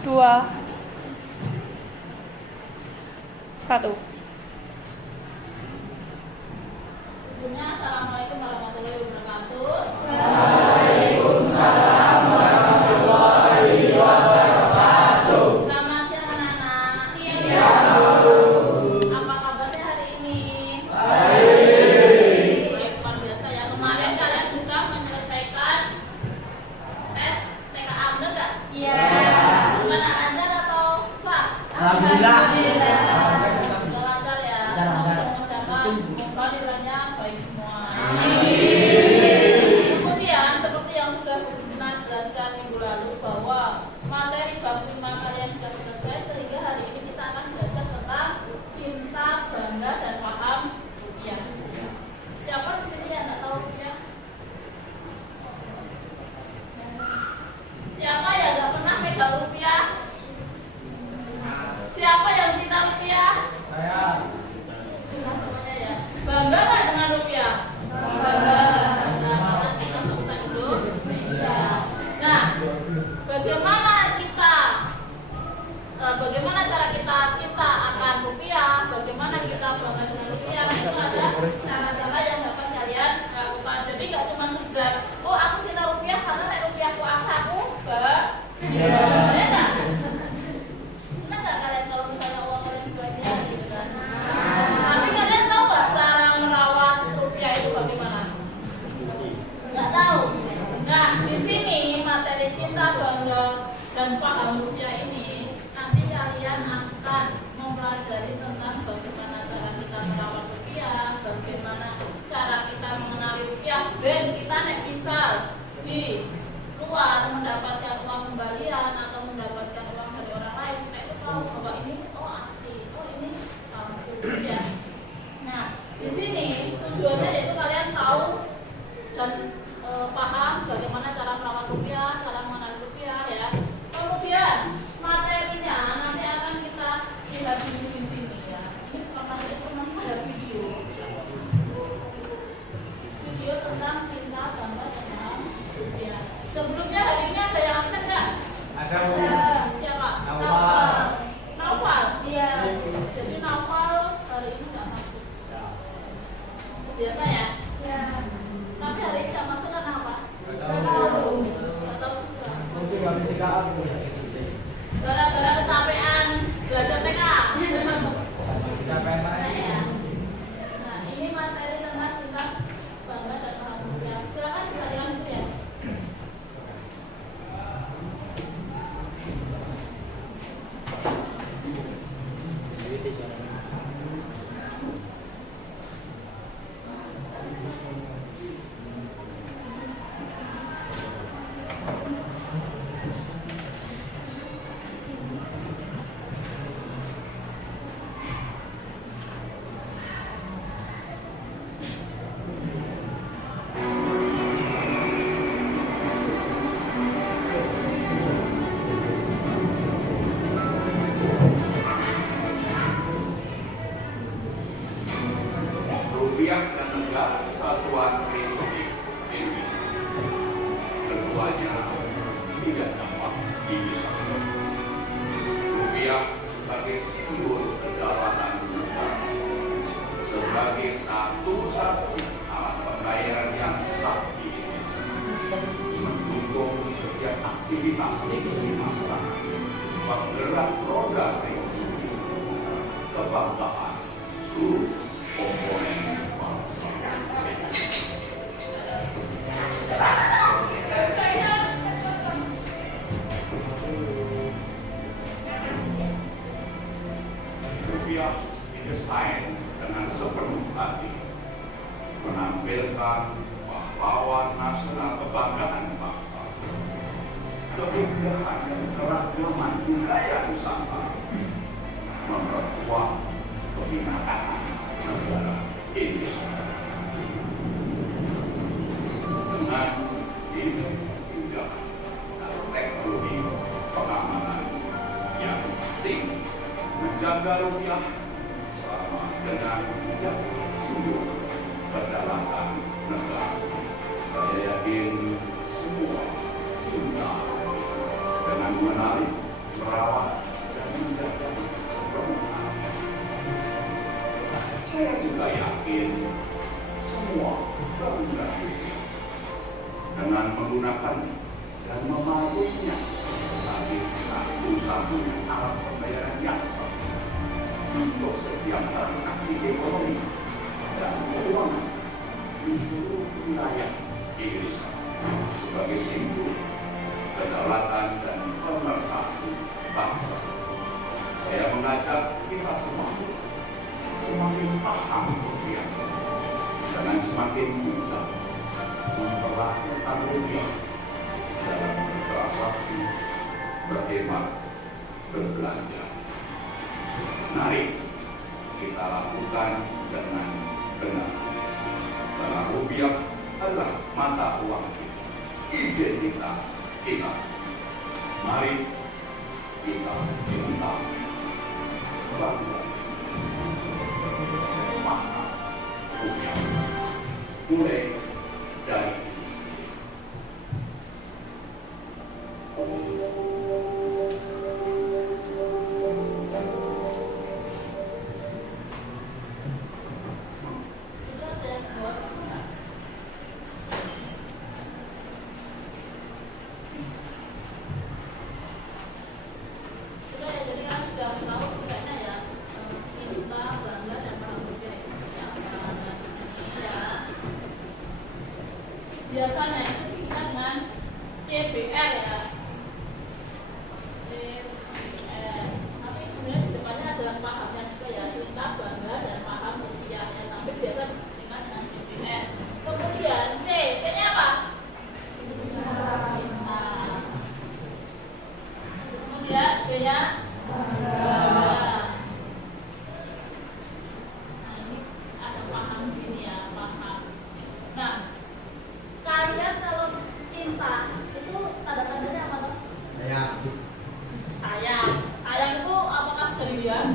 2, 1. Sebelumnya, Assalamualaikum warahmatullahi wabarakatuh. Waalaikumsalam warahmatullahi wabarakatuh. Selamat siang anak-anak. Siang. Apa kabarnya hari ini? Baik. Luar biasa ya. Kemarin kalian sudah menyelesaikan tes TKA, benar nggak? Iya. Gimana, lancar atau susah? Alhamdulillah. Sudah lancar ya. Semoga mengucapkan semoga nilainya baik semua. Kemudian seperti yang sudah Bu Kristina jelaskan minggu lalu bahwa materi bab 5 kalian sudah selesai, sehingga hari ini kita akan belajar tentang cinta, bangga, dan paham rupiah. Siapa di sini yang nggak tahu rupiah? Siapa yang nggak pernah pegang rupiah? Siapa yang cinta rupiah? Saya. Cinta semuanya ya. Bangga nggak dengan rupiah? Bangga. Karena kita bangsa Indonesia. Nah, bagaimana cara kita cinta akan rupiah? Bagaimana kita bangga dengan rupiah? Itu ada cara-cara yang dapat kalian lakukan. Jadi nggak cuma sekedar, oh aku cinta rupiah karena naik rupiahku aku bangga. Ya nggak? Senang nggak kalian kalau misalnya uang kalian banyak gitu kan? Tapi kalian tahu nggak cara merawat rupiah itu bagaimana? Nggak tahu. Nah, di sini materi cinta, bangga, dan paham rupiah ini nanti kalian akan mempelajari tentang bagaimana cara kita merawat rupiah, bagaimana cara kita mengenali rupiah, dan kita nek bisa di luar mendapatkan uang kembalian atau mendapatkan uang dari orang lain, kita itu tahu bahwa ini asli, ini palsu rupiah. Nah, di sini tujuannya yaitu kalian tahu dan paham bagaimana cara merawat rupiah, cara mengenali rupiah ya. Kemudian materinya nanti akan kita lihat dulu di sini ya. Ini bukan materi, cuma ada video. Video tentang cinta, bangga, tentang rupiah. Sebelumnya hari ini ada yang absen nggak? Ada. Siapa? Naufal. Naufal? Iya. Jadi Naufal hari ini nggak masuk. Biasa ya? Iya. Tapi hari ini nggak masuk karena apa? Nggak tahu juga. Mungkin nggak bisa kalah. Gara-gara kecapean belajar TK. Capek main. Nah, ini materi tentang cinta, bangga, dan paham rupiah. Silakan kalian itu ya. Rupiah dan negara kesatuan Republik Indonesia. Keduanya tidak dapat dipisahkan. Rupiah sebagai simbol kedaulatan negara, sebagai satu-satunya alat pembayaran yang sah di Indonesia, mendukung setiap aktivitas ekonomi masyarakat, penggerak roda ekonomi, kebanggaan seluruh komponen bangsa Indonesia. Rupiah didesain dengan sepenuh hati, menampilkan pahlawan nasional kebanggaan bangsa, keindahan dan keragaman budaya Nusantara, memperkuat kebinakaan negara Indonesia. Dengan indah dan teknologi pengamanan yang tinggi, menjaga rupiah sama dengan menjaga sumber kedaulatan negara. Saya yakin semua cinta dengan menarik dengan alat pembayaran yang sah untuk setiap transaksi ekonomi dan keuangan di seluruh wilayah Indonesia sebagai simbol kedaulatan dan pemersatu bangsa. Saya mengajak kita semua semakin paham rupiah dengan semakin mudah memperlakukan rupiah dalam bertransaksi, berhemat, berbelanja. Mari kita lakukan dengan benar. Karena rupiah adalah mata uang kita, identitas kita. Mari kita cinta, bangga, maka rupiah. Mulai dari biasanya itu disingkat dengan CBR ya. Tapi sebenarnya di depannya adalah pahamnya juga ya, cinta, bangga, dan paham rupiah ya. Tapi biasa disingkat dengan CBR. Kemudian C-nya apa? Cinta. Kemudian B-nya bangga. Nah ini ada paham gini ya, paham. Nah, kalian kalau cinta itu tanda-tandanya apa tuh? Sayang itu apakah bisa dilihat?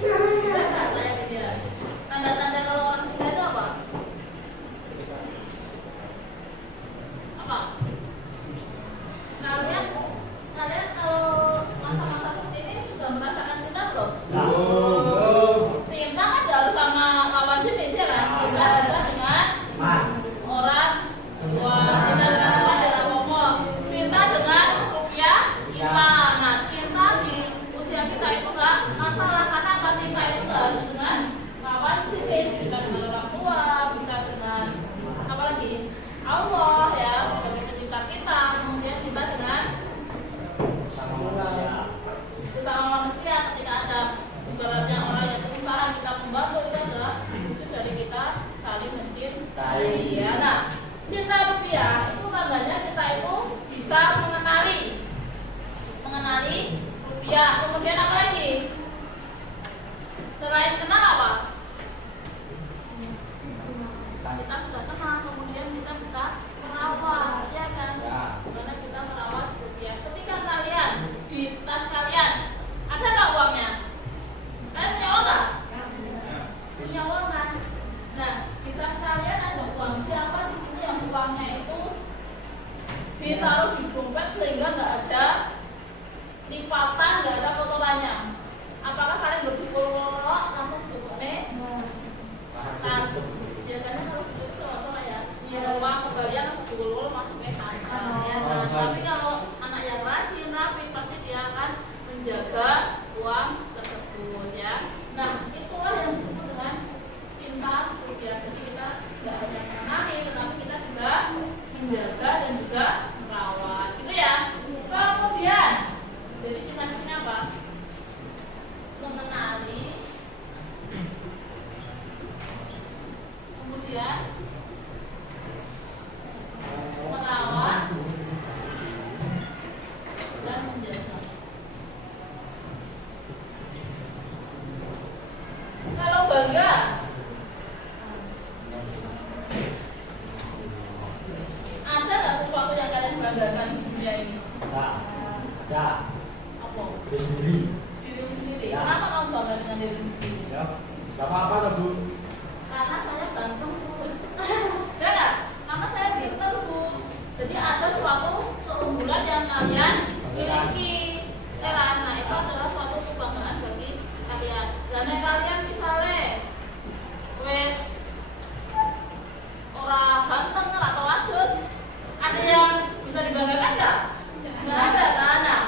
Bisa nggak sayang dilihat? Tanda-tanda kalau orang cinta itu apa? Apa? Kalian kalau masa-masa seperti ini sudah merasakan cinta belum? Cinta kan nggak harus sama lawan jenis ya kan? Cinta bisa dengan orang tua, cinta dengan teman dengan ngomong, cinta dengan rupiah kita. Nah, cinta di usia kita itu nggak masalah karena apa? Cinta itu nggak harus dengan lawan jenis, bisa dengan orang tua, bisa dengan apa lagi? Allah ya sebagai pencipta kita. Kemudian cinta dengan sesama manusia ketika ada ibaratnya orang yang kesusahan kita membantu, itu adalah wujud dari kita saling mencintai ya. Nah, cinta rupiah itu tandanya kita itu bisa mengenali rupiah. Kemudian apa lagi? Selain kenal apa? Kita sudah kenal, kemudian kita bisa merawat ya kan? Karena kita merawat rupiah. Ketika kalian di tas kalian ada nggak uangnya? Kalian punya uang nggak? Punya uang kan? Nah, di tas kalian ada uang. Siapa di sini yang uangnya itu ditaruh di dompet sehingga nggak ada lipatan, nggak ada kotorannya? Apakah kalian berdipul langsung dibukne tas? Biasanya kalau begitu cowok ya, nyiapin uang kembalian dipul masuk ke kantong ya kan? Tapi kalau anak yang rajin rapi pasti dia akan menjaga uang tersebut ya. Nah, itulah yang disebut dengan cinta rupiah. Jadi kita nggak hanya mengenali, tetapi kita juga menjaga dan juga merawat, gitu ya. Kemudian, jadi cinta di sini apa? Mengenali, kemudian merawat dan menjaga. Kalau bangga, ada nggak sesuatu yang kalian banggakan di dunia ini? Ada. Apa? Sendiri. Dirimu sendiri. Ya. Kenapa kamu bangga dengan dirimu sendiri? Ya. Gak apa-apa loh, Bu. Karena saya ganteng, Bu. Ya nggak? Karena saya pintar, Bu. Jadi ada suatu keunggulan yang kalian miliki. Nah, itu adalah suatu kebanggaan bagi kalian. Dan kalian misalnya wes orang ganteng atau adus, ada yang bisa dibanggakan nggak? Nggak ada kan? Nah,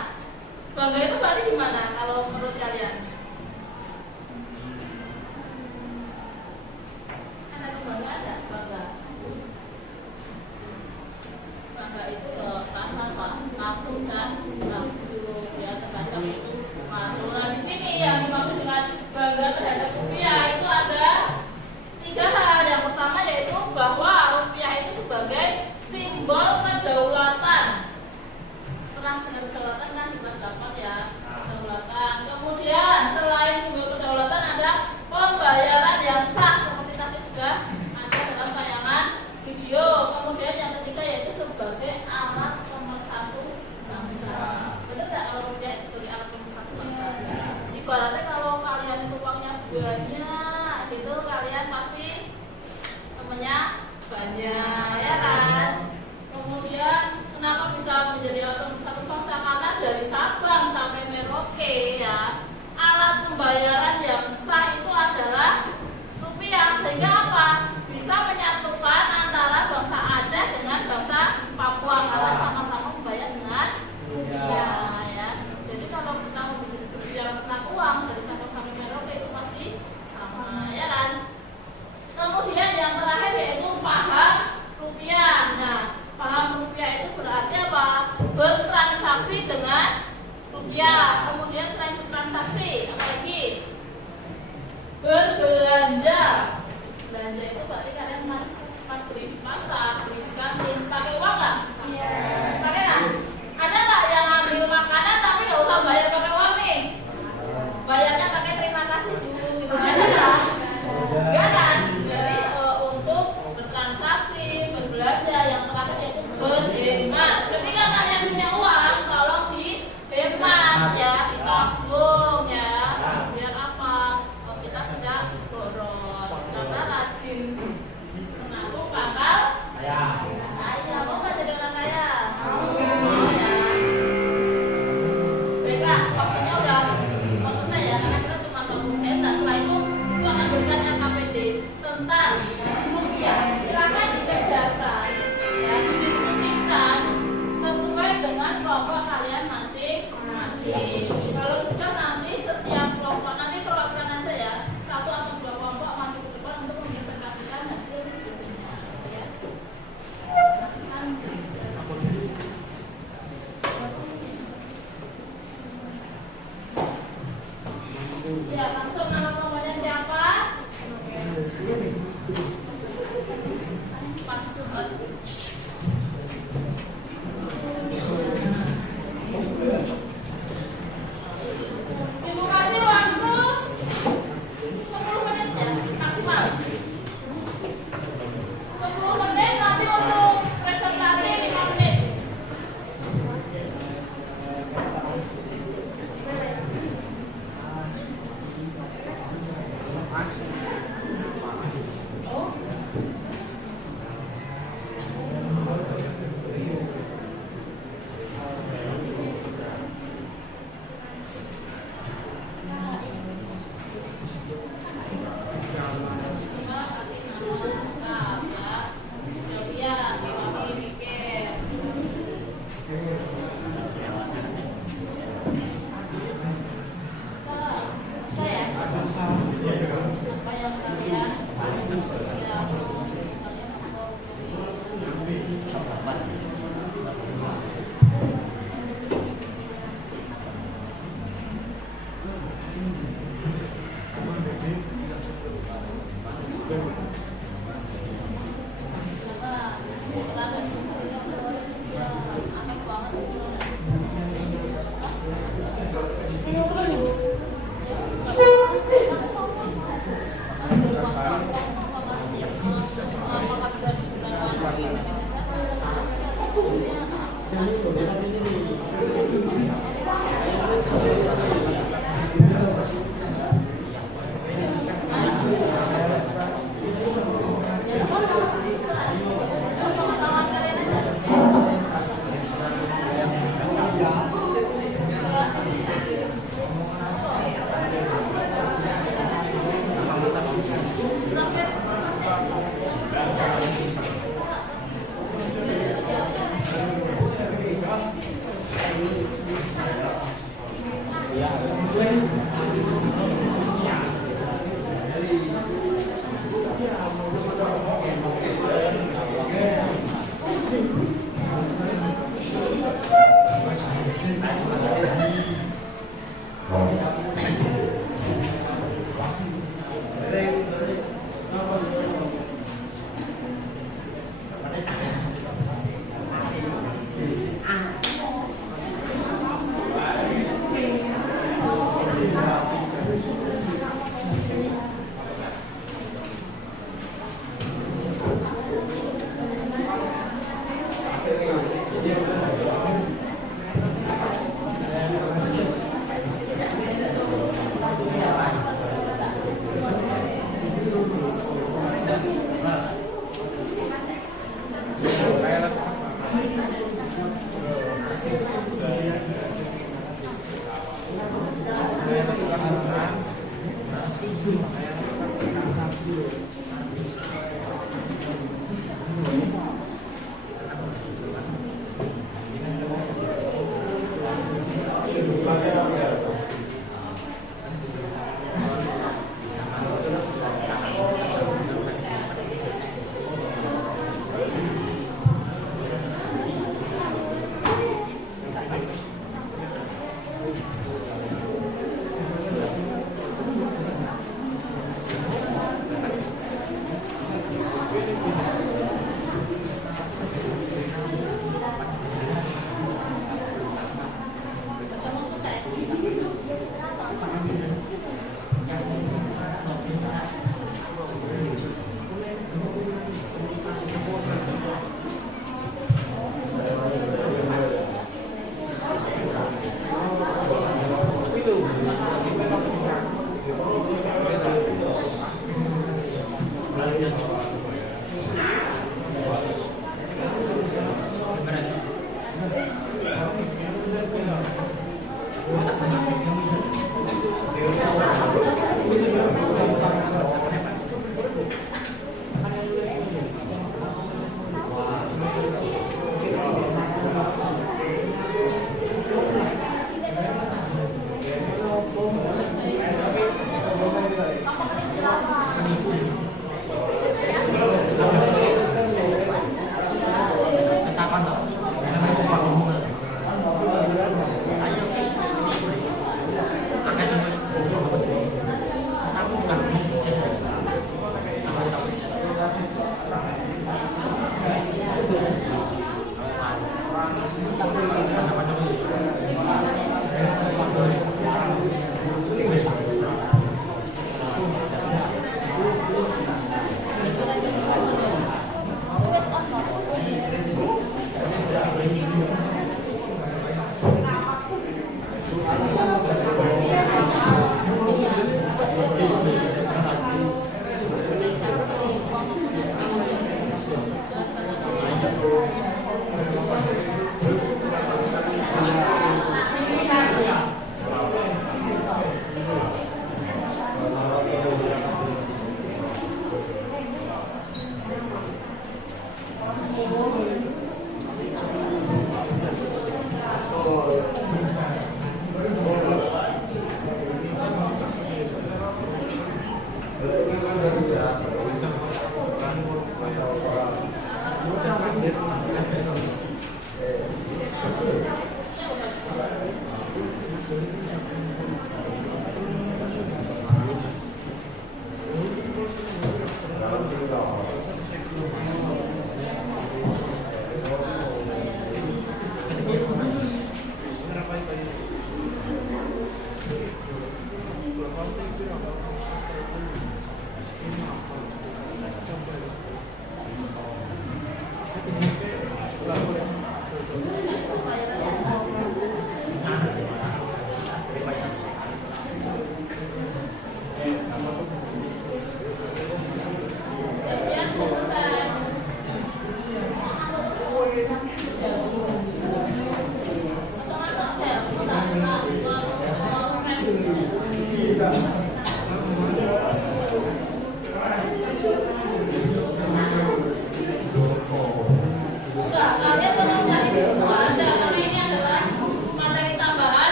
Kamu susah ya?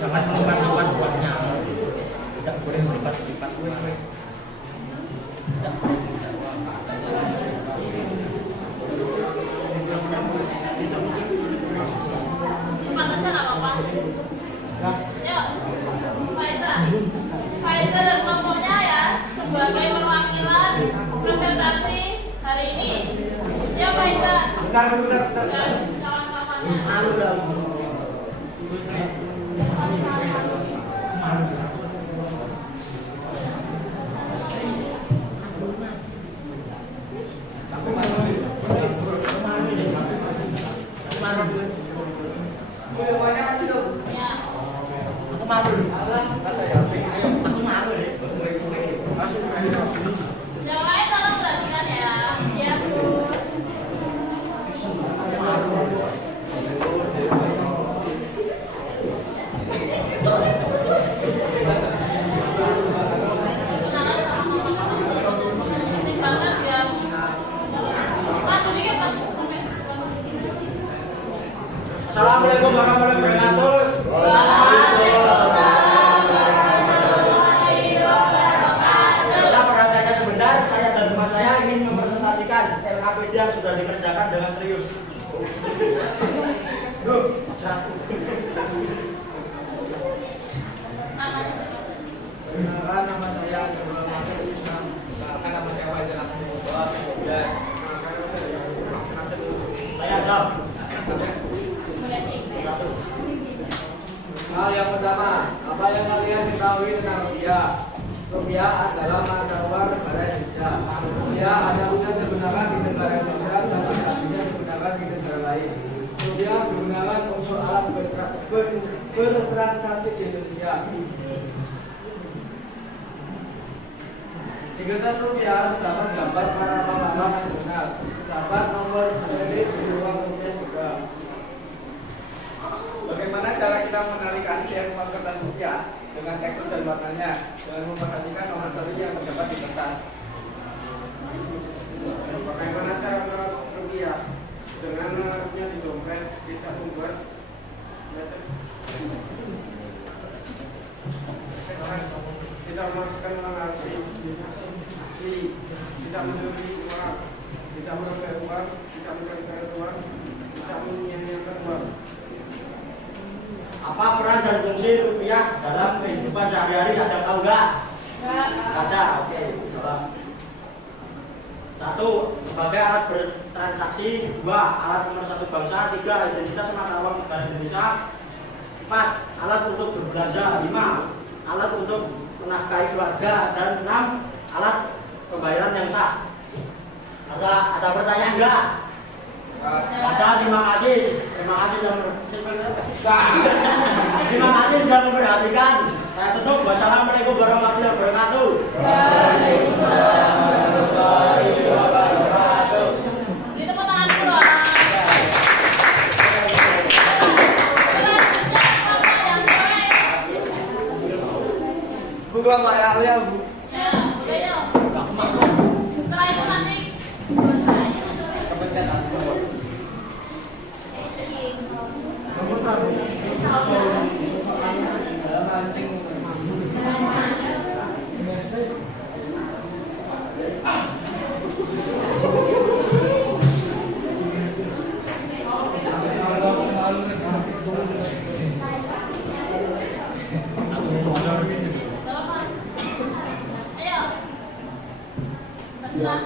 Jangan lipat-lipat buatnya. Tidak boleh lipat-lipat. Cepat aja nggak apa-apa. Yuk, Faisal dan kelompoknya ya sebagai perwakilan presentasi hari ini. Ya Faisal. Dan kawan-kawannya. Yang lain tolong perhatikan ya. Ya, Bu. Asik banget ya. Maju dikit, maju sampai. Assalamualaikum warahmatullahi wabarakatuh. Saya dan teman saya ingin mempresentasikan LKPD yang sudah dikerjakan dengan serius. Nama saya saya Azam. Hal yang pertama, apa yang kalian ketahui tentang rupiah? Rupiah adalah mata uang negara Indonesia. Rupiah ada yang digunakan di negara Indonesia dan aslinya digunakan di negara lain. Rupiah digunakan untuk alat bertransaksi di Indonesia. Di kertas rupiah terdapat gambar para pahlawan nasional. Terdapat nomor seri di uang rupiah juga. Bagaimana cara kita mengenali asli uang kertas rupiah? Dengan tekstur dan warnanya, dengan memperhatikan nomor seri yang terdapat di kertas. Bagaimana cara mengenal rupiah? Dengan rupiah di dompet, kita membuat kita memasukkan uang asli, tidak mencuri uang, tidak merobek uang, tidak mencari uang, tidak menyia-nyiakan uang. Apa peran dan fungsi rupiah dalam kehidupan sehari-hari? Ada tahu nggak? Ada. Oke, jawab. 1. Sebagai alat bertransaksi. 2. Alat pemersatu bangsa. 3. Identitas mata uang negara Indonesia. 4. Alat untuk berbelanja. 5. Alat untuk menafkahi keluarga. Dan 6. Alat pembayaran yang sah. Ada pertanyaan nggak? Ada. Terima kasih sudah memperhatikan. Saya tutup. Wassalamualaikum warahmatullahi wabarakatuh. Waalaikumsalam warahmatullahi wabarakatuh. Beri tepuk tangan dulu. Selanjutnya siapa yang cewek? Bu kelompok ya, Bu. Ya, udah yuk. Setelah itu nanti selesai. Ayo. Terserah.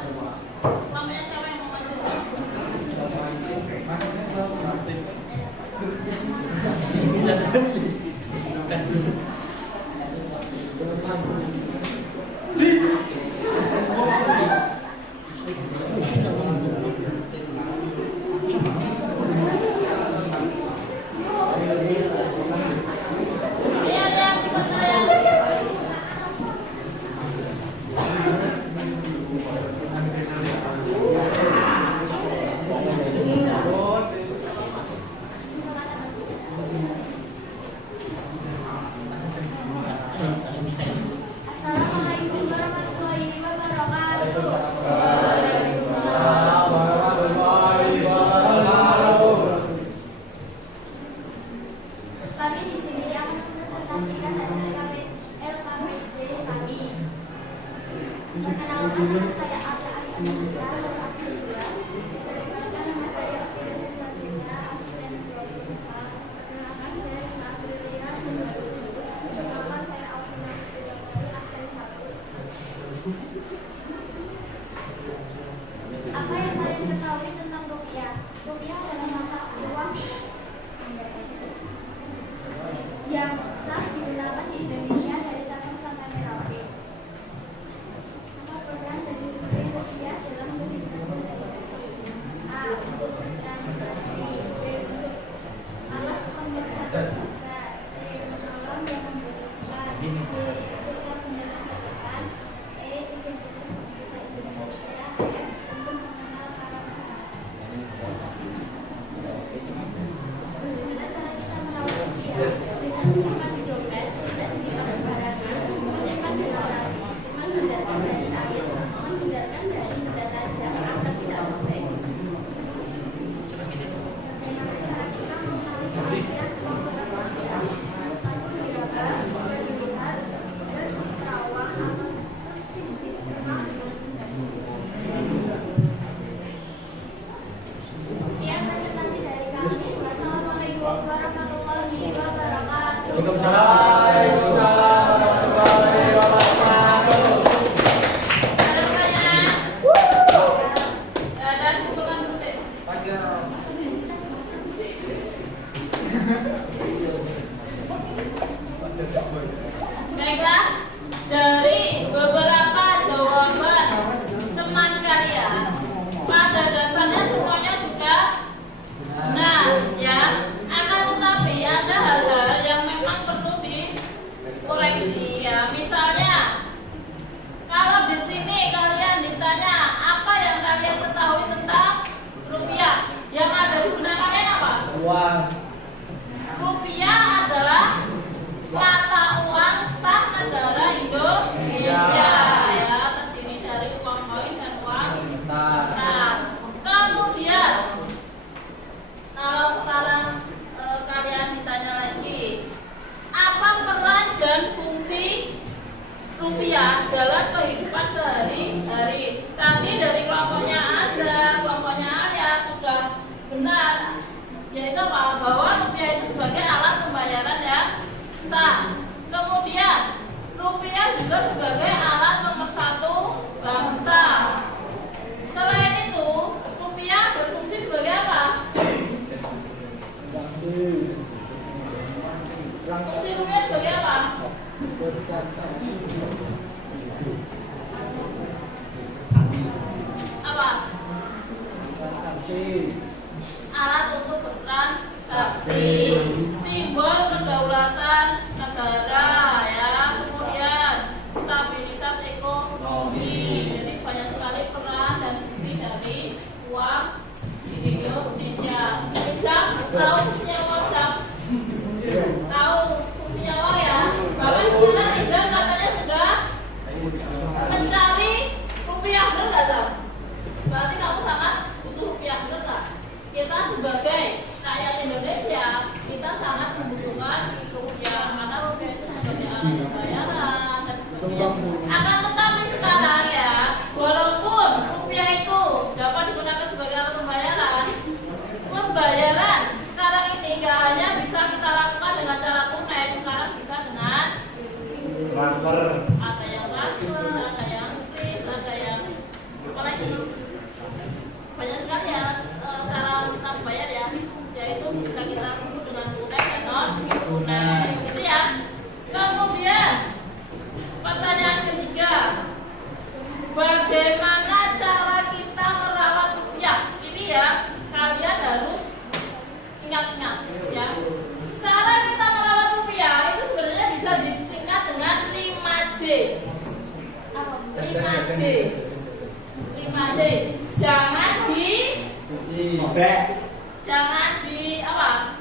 Kelompoknya siapa yang mau masuk? Iya, lihat cepat saya. Assalamualaikum warahmatullahi wabarakatuh. Kami di sini akan mempresentasikan hasil LKPD kami. Perkenalkan nama saya Alia Arifindra, Alhamdulillah. Perkenalkan nama saya Fira Selanjutnya, absen 24. Perkenalkan saya Isma Abdulina, 97. Perkenalkan saya Alvina Abdullah, absen 1. Apa yang kalian ketahui tentang rupiah? Rupiah adalah mata uang yang sah digunakan di Indonesia dari Sabang sampai Merauke. Apa peran dan fungsi rupiah dalam kehidupan sehari-hari? A. Untuk bertransaksi. B. Untuk alat pemersatu bangsa. C. Menolong dan membutuhkan. D. Untuk pembenaran catatan. E. Identitas bangsa Indonesia. F. Untuk mengenal para pengarang. Bagaimana cara kita merawat rupiah? Dengan menyimpan di dompet, tidak disimpan sembarangan, menyimpan di lemari, menghindarkan dari air, menghindarkan dari benda tajam agar tidak sobek. Bagaimana cara kita memelihara uang kertas rupiah? Tanpa diraba, berlipat, berterawang, atau sekian presentasi dari kami. Wassalamualaikum warahmatullahi wabarakatuh. Ada pertanyaan? Dan bukan dulu deh. Fungsi rupiah sebagai apa? Apa? Alat untuk bertransaksi, simbol kedaulatan negara, ya. Kemudian stabilitas ekonomi. Jadi banyak sekali peran dan fungsi dari uang di Indonesia. Bisa tahu fungsinya uang, Sam? Tahu fungsinya uang ya? Bahkan sekarang Rizal katanya sudah mencari rupiah, benar nggak, Sam? Berarti kamu sangat butuh rupiah, benar nggak? Kita sebagai rakyat Indonesia, kita sangat membutuhkan rupiah karena rupiah itu sebagai alat pembayaran dan sebagainya. Akan tetapi sekarang ya, walaupun rupiah itu dapat digunakan sebagai alat pembayaran, pembayaran sekarang ini nggak hanya bisa kita lakukan dengan cara tunai, sekarang bisa dengan transfer. ada yang transfer, ada yang kris, ada yang apalagi banyak sekali ya cara kita membayar ya, yaitu bisa kita sebut dengan tunai dan non tunai, gitu ya. Kemudian pertanyaan ketiga, bagaimana cara kita merawat rupiah? Ini ya kalian harus ingat-ingat ya. Cara kita merawat rupiah itu sebenarnya bisa disingkat dengan 5J. 5J. 5J. Jangan jangan di apa?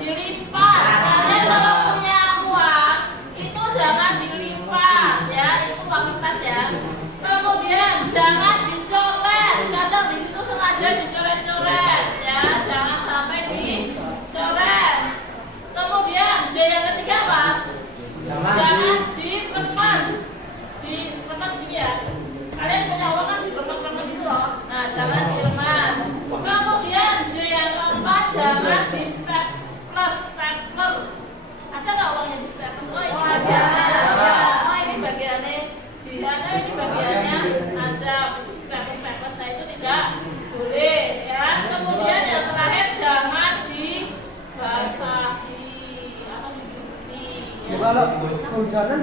Dilimpah. Kalian kalau punya uang itu jangan dilimpah ya, itu uang kertas ya. Kemudian jangan dicoret. Kadang di situ sengaja dicoret-coret ya, jangan sampai dicoret. Kemudian J yang ketiga apa? Jangan diremas. Diremas gini ya. Kalian punya uang kan diremas-remas gitu loh. Nah, jangan diremas. Kemudian J yang keempat, jangan di stapler. Ada nggak uang yang di stapler? Oh, ini bagiannya. Oh, ini bagiannya jihana, ini bagiannya azab. Itu stapler. Nah, itu tidak boleh ya. Kemudian yang terakhir, jangan dibasahi atau dicuci. Ya. Kalau hujanan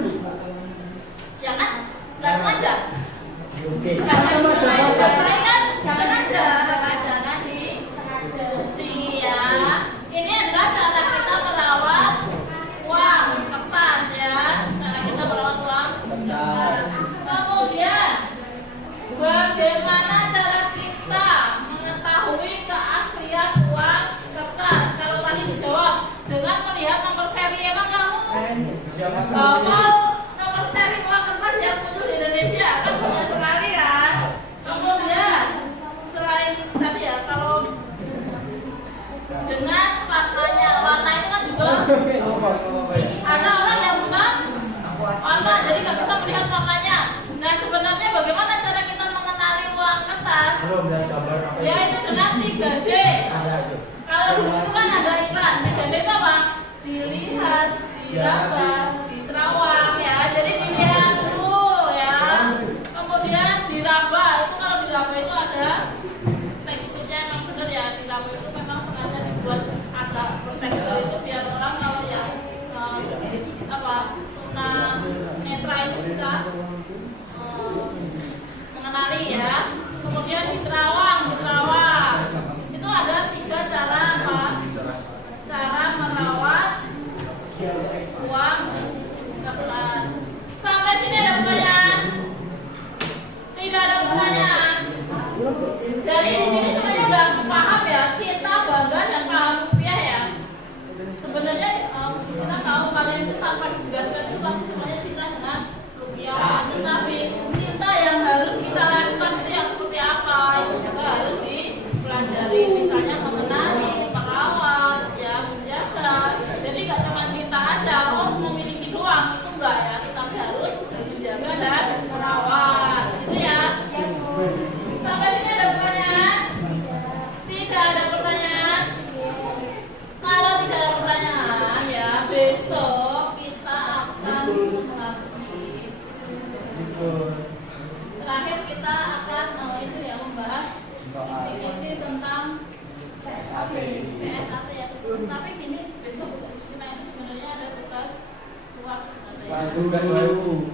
Ya kan? Nggak sengaja. Oke. Saya kan sengaja, jangan dicuci ya. Ini adalah cara kita merawat uang kertas ya. Cara kita merawat uang kertas. Kemudian bagaimana cara kita mengetahui keaslian uang kertas? Kalau tadi dijawab dengan melihat nomor seri, emang kamu hafal nomor seri uang kertas yang muncul di Indonesia? Kan banyak sekali kan. Kemudian selain tadi ya, kalau dengan warnanya, warna itu kan juga ada orang yang buta warna, jadi nggak bisa melihat warnanya. Nah, sebenarnya bagaimana cara kita mengenali uang kertas? Yaitu dengan 3D. Kalau dulu itu kan ada iklan, 3D itu apa? Dilihat, diraba, diterawang ya. Jadi dilihat dulu ya. Kemudian diraba, itu kalau diraba itu ada teksturnya emang bener ya. Diraba itu memang sengaja dibuat agak bertekstur itu biar orang kalau yang 2000.